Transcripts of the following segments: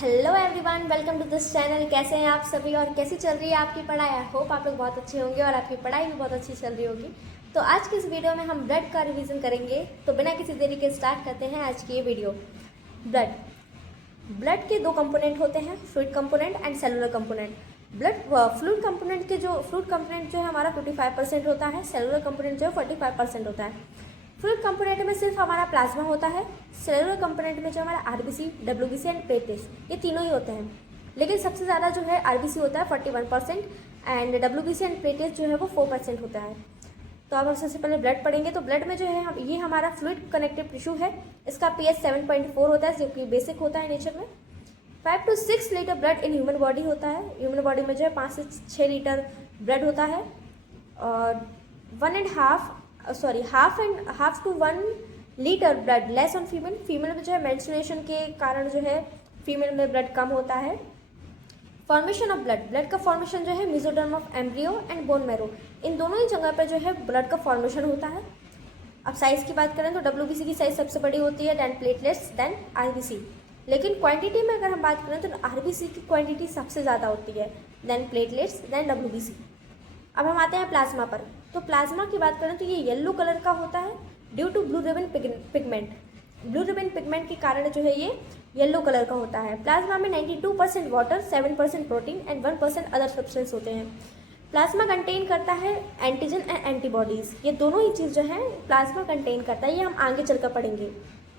Hello everyone, welcome to this channel. कैसे हैं आप सभी और कैसी चल रही है आपकी पढ़ाई? आई होप आप लोग बहुत अच्छे होंगे और आपकी पढ़ाई भी बहुत अच्छी चल रही होगी। तो आज की इस वीडियो में हम ब्लड का रिवीजन करेंगे। तो बिना किसी देरी के स्टार्ट करते हैं आज की ये वीडियो। ब्लड ब्लड के दो कंपोनेंट होते हैं, fluid component and cellular component. Fluid component जो है हमारा 55% होता है, सेलुलर कंपोनेंट जो है 45% होता है। फ्लूइड कंपोनेंट में सिर्फ हमारा प्लाज्मा होता है। सेलुलर कंपोनेंट में जो हमारा आरबीसी, डब्ल्यूबीसी एंड प्लेटलेट्स, ये तीनों ही होते हैं। लेकिन सबसे ज़्यादा जो है आरबीसी होता है 41% एंड डब्ल्यूबीसी एंड प्लेटलेट्स जो है वो 4% होता है। तो अब हम सबसे पहले ब्लड पढ़ेंगे। तो ब्लड में जो है ये हमारा फ्लूइड कनेक्टिव टिश्यू है। इसका पीएच 7.4 होता है, जो कि बेसिक होता है नेचर में। 5 to 6 litre blood in human body होता है। ह्यूमन बॉडी में जो है 5 से 6 लीटर ब्लड होता है। और half to 1 litre blood less on female. Female में जो है मेंस्ट्रुएशन के कारण जो है फीमेल में ब्लड कम होता है। फॉर्मेशन ऑफ ब्लड का फॉर्मेशन जो है mesoderm of embryo and bone marrow, इन दोनों ही जगह पर जो है ब्लड का फॉर्मेशन होता है। अब साइज़ की बात करें तो डब्ल्यूबीसी की साइज़ सबसे बड़ी होती है, देन प्लेटलेट्स, देन आरबीसी। लेकिन क्वांटिटी में अगर हम बात करें तो आरबीसी की क्वांटिटी सबसे ज़्यादा होती है, देन प्लेटलेट्स, देन डब्ल्यूबीसी। अब हम आते हैं प्लाज्मा पर। तो प्लाज्मा की बात करें तो ये येलो कलर का होता है due to blue ribbon pigment. Blue ribbon pigment के कारण जो है ये येलो कलर का होता है। प्लाज्मा में 92% water, 7% protein and 1% other substance होते हैं। प्लाज्मा कंटेन करता है एंटीजन एंड एंटीबॉडीज़, ये दोनों ही चीज़ जो है प्लाज्मा कंटेन करता है। ये हम आगे चलकर पढ़ेंगे।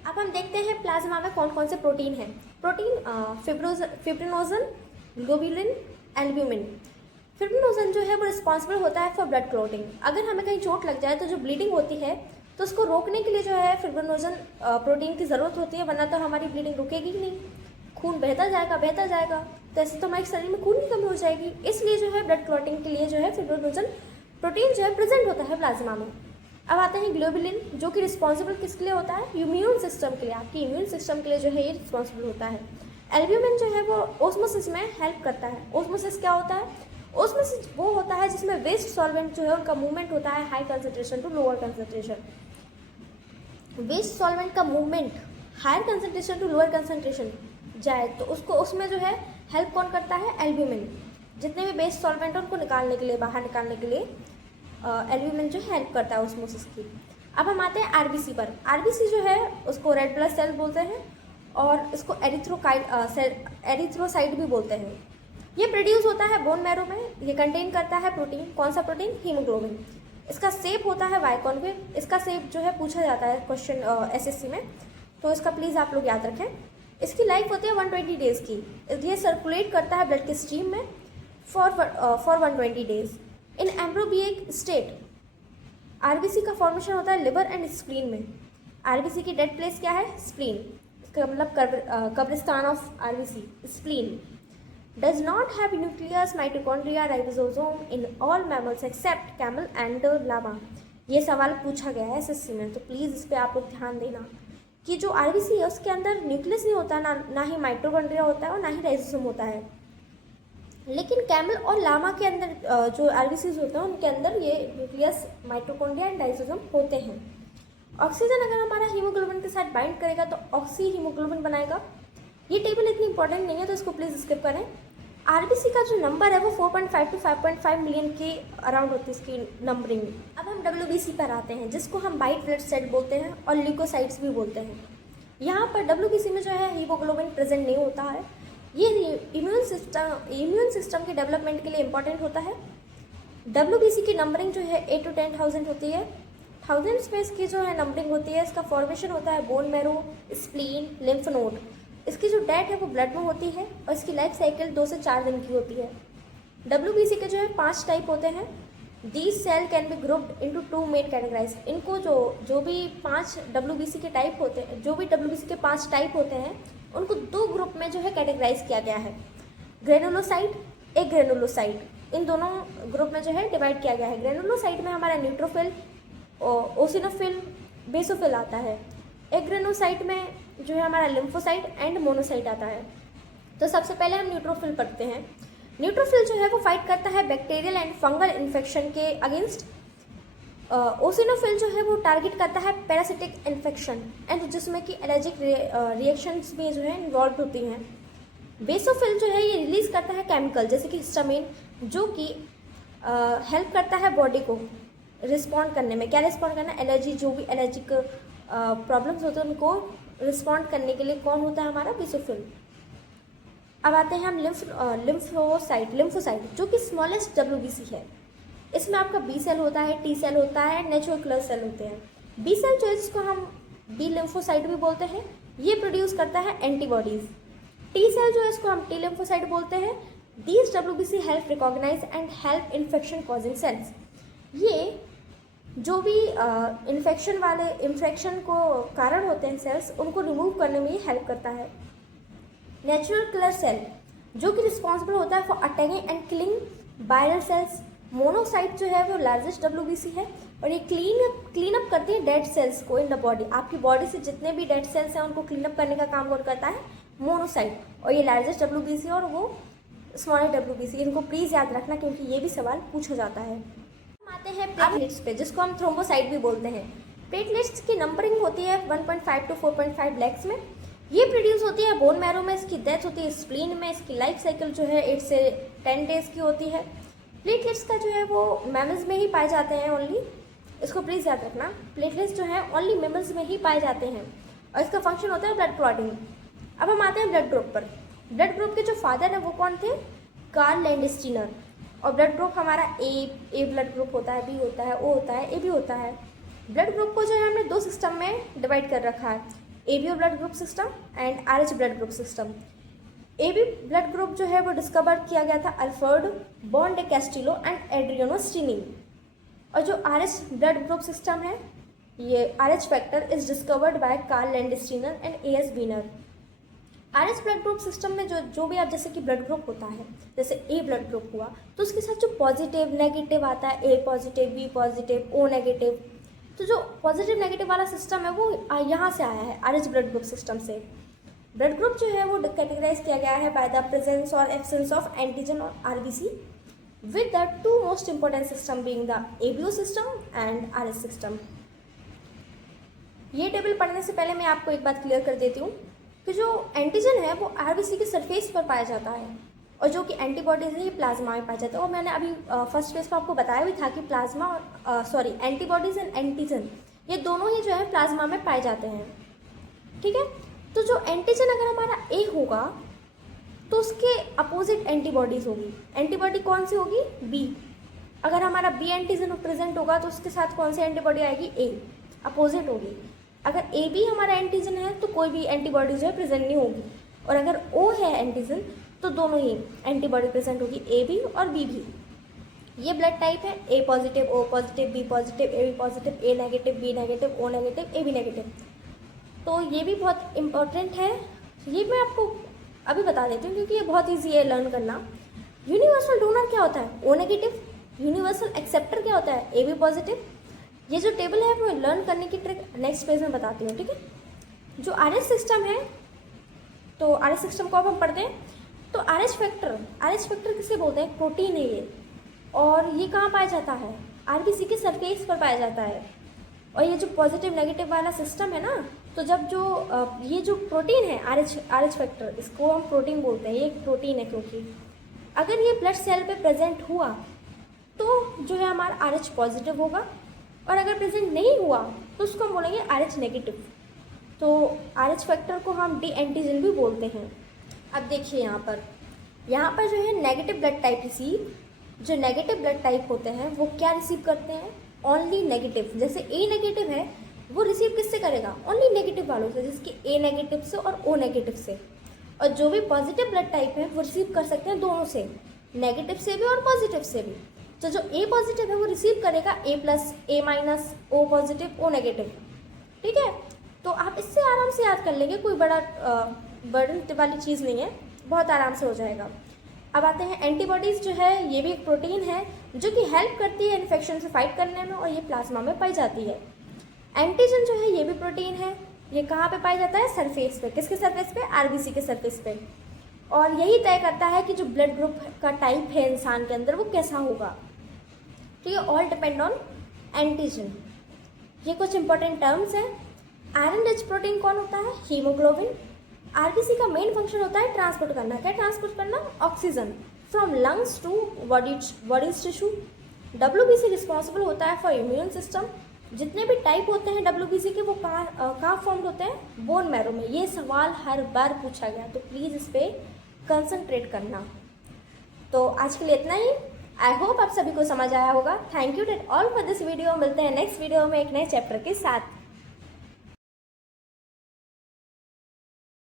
अब हम देखते हैं प्लाज्मा में कौन कौन से प्रोटीन हैं। Protein fibrinogen, globulin, albumin. Fibrinogen जो है वो रिस्पॉन्सिबल होता है फॉर ब्लड क्लॉटिंग। अगर हमें कहीं चोट लग जाए तो जो ब्लीडिंग होती है तो उसको रोकने के लिए जो है फिब्रिनोजन प्रोटीन की ज़रूरत होती है, वरना तो हमारी ब्लीडिंग रुकेगी ही नहीं। खून बहता जाएगा तो ऐसे तो हमारे शरीर में खून की कमी हो जाएगी। इसलिए जो है ब्लड क्लॉटिंग के लिए जो है फिब्रिनोजन प्रोटीन जो है प्रेजेंट होता है प्लाज्मा में। अब आते हैं ग्लोबुलिन, जो कि रिस्पॉन्सिबल किसके लिए होता है? इम्यून सिस्टम के लिए। आपकी इम्यून सिस्टम के लिए जो है ये रिस्पॉन्सिबल होता है। एल्ब्यूमिन जो है वो ऑस्मोसिस में हेल्प करता है। ऑस्मोसिस क्या होता है? ऑस्मोसिस वो होता है जिसमें वेस्ट सॉल्वेंट जो है उनका मूवमेंट होता है high concentration to lower concentration. वेस्ट सॉल्वेंट का movement higher concentration to lower concentration जाए तो उसको उसमें जो है हेल्प कौन करता है? एल्ब्यूमिन। जितने भी वेस्ट सॉल्वेंट है उनको निकालने के लिए, बाहर निकालने के लिए एल्ब्यूमिन जो है हेल्प करता है ऑस्मोसिस की। अब हम आते हैं आरबीसी पर। आरबीसी जो है उसको रेड ब्लड सेल बोलते हैं और इसको एरिथ्रोसाइट भी बोलते हैं। ये प्रोड्यूस होता है बोन मैरो में। ये कंटेन करता है प्रोटीन। कौन सा प्रोटीन? हीमोग्लोबिन। इसका शेप होता है वाई कॉन्वेव। इसका शेप जो है पूछा जाता है क्वेश्चन एसएससी में, तो इसका प्लीज़ आप लोग याद रखें। इसकी लाइफ होती है 120 डेज़ की। ये सर्कुलेट करता है ब्लड के स्ट्रीम में for 120 days in embryonic state. RBC का फॉर्मेशन होता है लिवर एंड स्प्लीन में। आरबीसी की डेड प्लेस क्या है? स्प्लीन। इसका मतलब कब्रिस्तान of RBC, spleen. Does not have nucleus, mitochondria, ribosome in all mammals except camel and llama। ये सवाल पूछा गया है एसएससी में, तो प्लीज़ इस पर आप लोग ध्यान देना कि जो आरबीसी है उसके अंदर न्यूक्लियस नहीं होता, ना ही माइटोकॉन्ड्रिया होता है और ना ही राइबोसोम होता है। लेकिन कैमल और लामा के अंदर जो आरबीसीज होते हैं उनके अंदर ये न्यूक्लियस, माइटोकॉन्ड्रिया एंड राइबोसोम होते हैं। ऑक्सीजन अगर हमारा हीमोग्लोबिन के साथ बाइंड करेगा तो ऑक्सी हीमोग्लोबिन बनाएगा। ये टेबल इतनी इंपॉर्टेंट नहीं है तो इसको प्लीज़ स्किप करें। आरबीसी का जो नंबर है वो 4.5 to 5.5 मिलियन के अराउंड होती है इसकी नंबरिंग। अब हम डब्ल्यूबीसी पर आते हैं, जिसको हम वाइट ब्लड सेल बोलते हैं और ल्यूकोसाइट्स भी बोलते हैं। यहाँ पर डब्ल्यूबीसी में जो है हीमोग्लोबिन प्रेजेंट नहीं होता है। ये इम्यून सिस्टम के डेवलपमेंट के लिए इंपॉर्टेंट होता है। डब्ल्यूबीसी की नंबरिंग जो है 8 to 10,000 होती है। 1000 स्पेस की जो है नंबरिंग होती है। इसका फॉर्मेशन होता है bone marrow, spleen, lymph node. इसकी जो डेथ है वो ब्लड में होती है और इसकी लाइफ साइकिल 2 से 4 दिन की होती है। डब्ल्यूबीसी के जो है 5 टाइप होते हैं। These cell can be grouped into 2 main categorise. इनको जो भी 5 डब्ल्यूबीसी के टाइप होते हैं, जो भी डब्ल्यूबीसी के 5 टाइप होते हैं उनको 2 ग्रुप में जो है कैटेगराइज किया गया है। ग्रेनुलोसाइट, एक ग्रेनुलोसाइट, इन दोनों ग्रुप में जो है डिवाइड किया गया है। ग्रेनुलोसाइट में हमारा न्यूट्रोफिल, ओसिनोफिल, बेसोफिल आता है। एक ग्रेनुलोसाइट में जो है हमारा लिम्फोसाइट एंड मोनोसाइट आता है। तो सबसे पहले हम न्यूट्रोफिल पढ़ते हैं। न्यूट्रोफिल जो है वो फाइट करता है बैक्टीरियल एंड फंगल इन्फेक्शन के अगेंस्ट। ओसिनोफिल जो है वो टारगेट करता है पैरासिटिक इन्फेक्शन एंड जिसमें कि एलर्जिक रिएक्शंस भी जो है इन्वॉल्व होती हैं। बेसोफिल जो है ये रिलीज करता है केमिकल जैसे कि हिस्टामिन, जो कि हेल्प करता है बॉडी को रिस्पॉन्ड करने में। क्या रिस्पॉन्ड करना? एलर्जी, जो भी एलर्जिक प्रॉब्लम्स होते हैं उनको रिस्पॉन्ड करने के लिए कौन होता है? हमारा बेसोफिल। अब आते हैं हम लिम्फोसाइट जो कि स्मॉलेस्ट WBC है। इसमें आपका बी सेल होता है, टी सेल होता है, नेचुरल किलर सेल होते हैं। बी सेल जो है जिसको हम बी लिम्फोसाइट भी बोलते हैं, ये प्रोड्यूस करता है एंटीबॉडीज। टी सेल जो है इसको हम टी लिम्फोसाइट बोलते हैं। These WBC help recognise and help infection causing cells. ये जो भी इन्फेक्शन को कारण होते हैं सेल्स, उनको रिमूव करने में ये हेल्प करता है। नेचुरल किलर सेल जो कि रिस्पॉन्सिबल होता है for attacking and killing viral cells. Monocyte जो है वो लार्जेस्ट WBC है और ये क्लीन अप करती है डेड सेल्स को इन द बॉडी। आपकी बॉडी से जितने भी डेड सेल्स हैं उनको क्लीन अप करने का काम कौन करता है? मोनोसाइट। और ये लार्जेस्ट WBC और वो स्मॉलेस्ट WBC। इनको प्लीज़ याद रखना क्योंकि ये भी सवाल पूछा जाता है। हम आते हैं प्लेटलेट्स पे, जिसको हम थ्रोम्बोसाइट भी बोलते हैं। प्लेटलेट्स की नंबरिंग होती है 1.5 to 4.5 लैक्स में। ये प्रोड्यूस होती है बोन मैरो में, इसकी डेथ होती है स्प्लीन में। इसकी लाइफ साइकिल जो है 8 से 10 डेज की होती है। प्लेटलेट्स का जो है वो मैमल्स में ही पाए जाते हैं ओनली, इसको प्लीज़ याद रखना। प्लेटलेट्स जो है ओनली मैमल्स में ही पाए जाते हैं और इसका फंक्शन होता है ब्लड क्लॉटिंग। अब हम आते हैं ब्लड ग्रुप पर। ब्लड ग्रुप के जो फादर हैं वो कौन थे? Karl Landsteiner. और ब्लड ग्रुप हमारा ए ब्लड ग्रुप होता है, बी होता है, ओ होता है, ए भी होता है। ब्लड ग्रुप को जो है हमने 2 सिस्टम में डिवाइड कर रखा है, ABO blood group system and RH blood group system. AB blood group जो है वो डिस्कवर किया गया था Alfred von Decastello and Adriano Sturli. और जो RH ब्लड ग्रुप सिस्टम है, ये RH factor is discovered by Karl Landsteiner and AS Wiener. RH blood group system में जो भी आप जैसे कि ब्लड ग्रुप होता है, जैसे A ब्लड ग्रुप हुआ तो उसके साथ जो पॉजिटिव नेगेटिव आता है, A positive, B positive, O negative, तो जो पॉजिटिव नेगेटिव वाला सिस्टम है वो यहाँ से आया है RH ब्लड ग्रुप सिस्टम से। ब्लड ग्रुप जो है वो कैटेगराइज किया गया है बाय द प्रेजेंस और एब्सेंस ऑफ एंटीजन और RBC, with the 2 most important system being the ABO system and RH system. ये टेबल पढ़ने से पहले मैं आपको एक बात क्लियर कर देती हूँ कि जो एंटीजन है वो RBC के सरफेस पर पाया जाता है और जो कि एंटीबॉडीज है ये प्लाज्मा में पाया जाता है। और मैंने अभी फर्स्ट पेज पर आपको बताया भी था कि प्लाज्मा और एंटीबॉडीज एंड एंटीजन ये दोनों ही जो है प्लाज्मा में पाए जाते हैं। ठीक है, तो जो एंटीजन अगर हमारा A होगा तो उसके अपोजिट एंटीबॉडीज होगी। एंटीबॉडी कौन सी होगी? B। अगर हमारा B एंटीजन प्रेजेंट होगा तो उसके साथ कौन सी एंटीबॉडी आएगी? A, अपोजिट होगी। अगर AB हमारा एंटीजन है तो कोई भी एंटीबॉडी जो है प्रेजेंट नहीं होगी। और अगर O है एंटीजन तो दोनों ही एंटीबॉडी प्रेजेंट होगी, AB और B भी। ये ब्लड टाइप है A positive, O positive, B positive, AB positive, A negative, B negative, O negative, AB negative. तो ये भी बहुत इम्पोर्टेंट है, ये मैं आपको अभी बता देती हूँ क्योंकि ये बहुत ईजी है लर्न करना। यूनिवर्सल डोनर क्या होता है? O negative. यूनिवर्सल एक्सेप्टर क्या होता है? AB positive. ये जो टेबल है वो लर्न करने की ट्रिक नेक्स्ट पेज में बताती हूँ। ठीक है, जो RH सिस्टम है तो RH सिस्टम को अब हम पढ़ते हैं। तो RH फैक्टर किसे बोलते हैं? प्रोटीन है ये, और ये कहाँ पाया जाता है? RBC के सरफेस पर पाया जाता है। और ये जो पॉजिटिव नेगेटिव वाला सिस्टम है ना, तो जब जो ये जो प्रोटीन है RH फैक्टर, इसको हम प्रोटीन बोलते हैं, ये एक प्रोटीन है क्योंकि अगर ये ब्लड सेल पे प्रेजेंट हुआ तो जो है हमारा RH पॉजिटिव होगा, और अगर प्रेजेंट नहीं हुआ तो उसको हम बोलेंगे RH नेगेटिव। तो RH फैक्टर को हम डी एंटीजन भी बोलते हैं। अब देखिए यहाँ पर जो है नेगेटिव ब्लड टाइप रिसीव, जो नेगेटिव ब्लड टाइप होते हैं वो क्या रिसीव करते हैं? Only negative. जैसे A नेगेटिव है वो रिसीव किससे करेगा? ओनली नेगेटिव वालों से, जिसके A नेगेटिव से और O नेगेटिव से। और जो भी पॉजिटिव ब्लड टाइप है वो रिसीव कर सकते हैं दोनों से, नेगेटिव से भी और पॉजिटिव से भी। तो जो A पॉजिटिव है वो रिसीव करेगा A+, A-, O positive, O negative. ठीक है, तो आप इससे आराम से याद कर लेंगे, कोई बड़ा बर्डन वाली चीज़ नहीं है, बहुत आराम से हो जाएगा। अब आते हैं एंटीबॉडीज़ जो है ये भी एक प्रोटीन है जो कि हेल्प करती है इन्फेक्शन से फाइट करने में, और ये प्लाज्मा में पाई जाती है। एंटीजन जो है ये भी प्रोटीन है, ये कहाँ पे पाया जाता है? सरफेस पे। किसके सरफेस पे? RBC के सरफेस पे। और यही तय करता है कि जो ब्लड ग्रुप का टाइप है इंसान के अंदर वो कैसा होगा। तो ये ऑल डिपेंड ऑन एंटीजन। ये कुछ इंपॉर्टेंट टर्म्स हैं। आयरन रिच प्रोटीन कौन होता है? हीमोग्लोबिन। आरबीसी का मेन फंक्शन होता है ट्रांसपोर्ट करना। क्या ट्रांसपोर्ट करना? Oxygen from lungs two bodies tissue. WBC responsible होता है फॉर इम्यून सिस्टम। जितने भी टाइप होते हैं डब्ल्यूबीसी के वो कहाँ फॉर्म होते हैं? बोन मैरो में। ये सवाल हर बार पूछा गया, तो प्लीज़ इस पर कंसंट्रेट करना। तो आज के लिए इतना ही। आई होप आप सभी को समझ आया होगा। Thank you that all for this video. मिलते हैं नेक्स्ट वीडियो में एक नए चैप्टर के साथ।